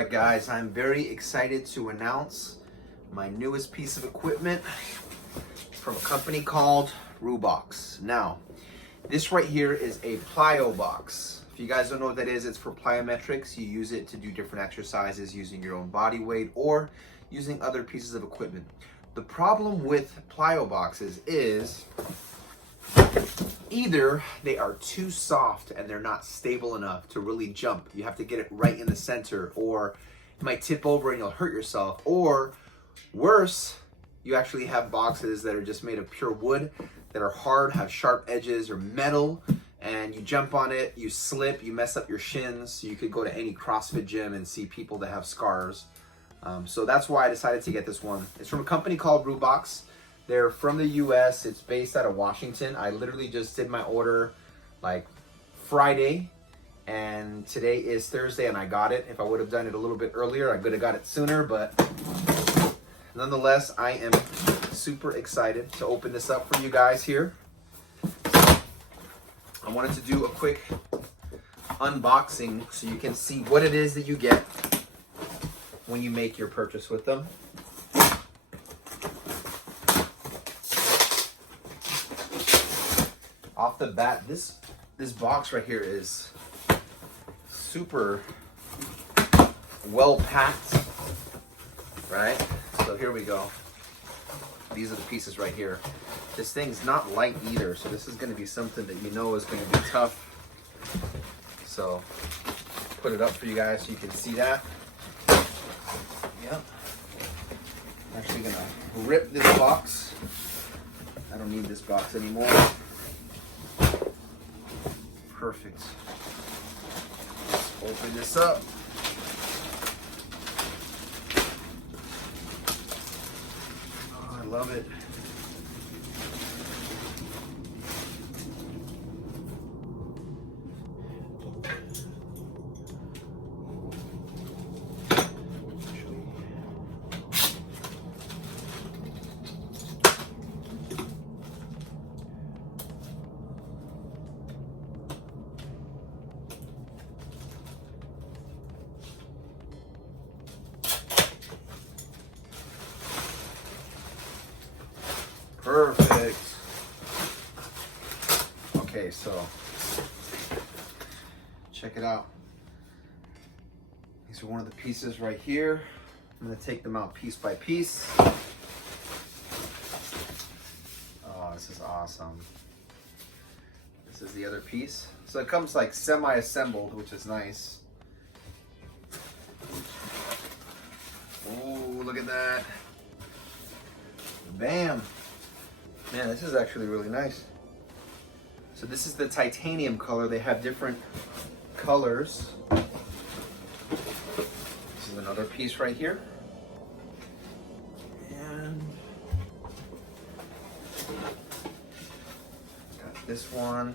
Alright guys, I'm very excited to announce my newest piece of equipment from a company called roobox. Now, this right here is a Plyo Box. If you guys don't know what that is, it's for plyometrics. You use it to do different exercises using your own body weight or using other pieces of equipment. The problem with Plyo Boxes is either they are too soft and they're not stable enough to really jump. You have to get it right in the center, or you might tip over and you'll hurt yourself. Or worse, you actually have boxes that are just made of pure wood that are hard, have sharp edges, or metal, and you jump on it, you slip, you mess up your shins. You could go to any CrossFit gym and see people that have scars. So that's why I decided to get this one. It's from a company called roobox. They're from the US. It's based out of Washington. I literally just did my order like Friday, and today is Thursday, and I got it. If I would have done it a little bit earlier, I could have got it sooner, but nonetheless, I am super excited to open this up for you guys here. I wanted to do a quick unboxing so you can see what it is that you get when you make your purchase with them. Off the bat, this box right here is super well packed, right? So here we go. These are the pieces right here. This thing's not light either, so this is going to be something that you know is going to be tough. So put it up for you guys so you can see that. Yep. I'm actually going to rip this box. I don't need this box anymore. Perfect. Let's open this up. Oh, I love it. Perfect. Okay, so check it out. These are one of the pieces right here. I'm going to take them out piece by piece. Oh, this is awesome. This is the other piece. So it comes like semi-assembled, which is nice. Oh, look at that. Bam. Man, this is actually really nice. So this is the titanium color. They have different colors. This is another piece right here. And got this one.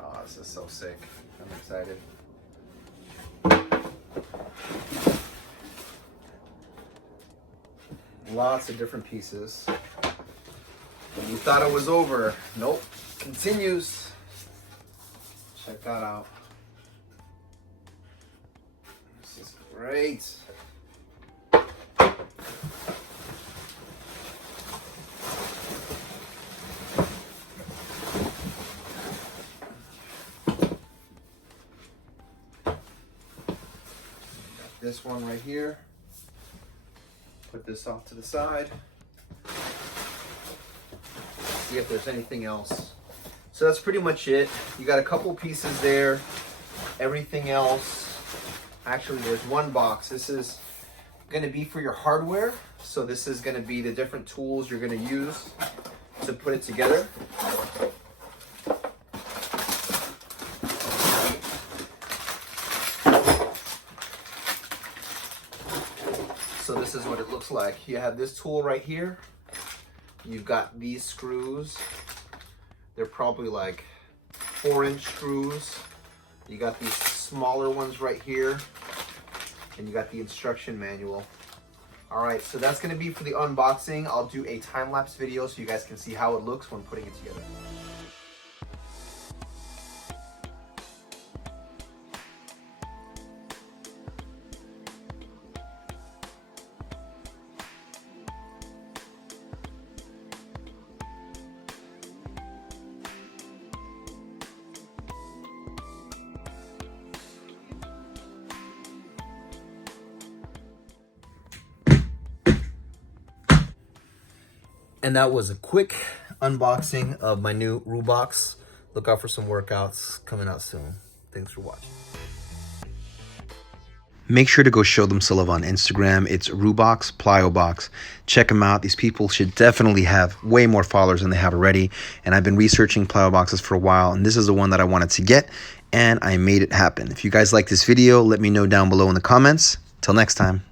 Oh, this is so sick. I'm excited. Lots of different pieces. When you thought it was over, nope, continues. Check that out. This is great. Got this one right here. Put this off to the side. See if there's anything else. So that's pretty much it. You got a couple pieces there. Everything else, actually there's one box. This is going to be for your hardware. So this is going to be the different tools you're going to use to put it together. So this is what it looks like. You have this tool right here. You've got these screws. They're probably like 4-inch screws. You got these smaller ones right here. And you got the instruction manual. All right, so that's gonna be for the unboxing. I'll do a time-lapse video so you guys can see how it looks when putting it together. And that was a quick unboxing of my new roobox. Look out for some workouts coming out soon. Thanks for watching. Make sure to go show them some love on Instagram. It's roobox, Plyo Box. Check them out. These people should definitely have way more followers than they have already. And I've been researching Plyo Boxes for a while, and this is the one that I wanted to get, and I made it happen. If you guys like this video, let me know down below in the comments. Till next time.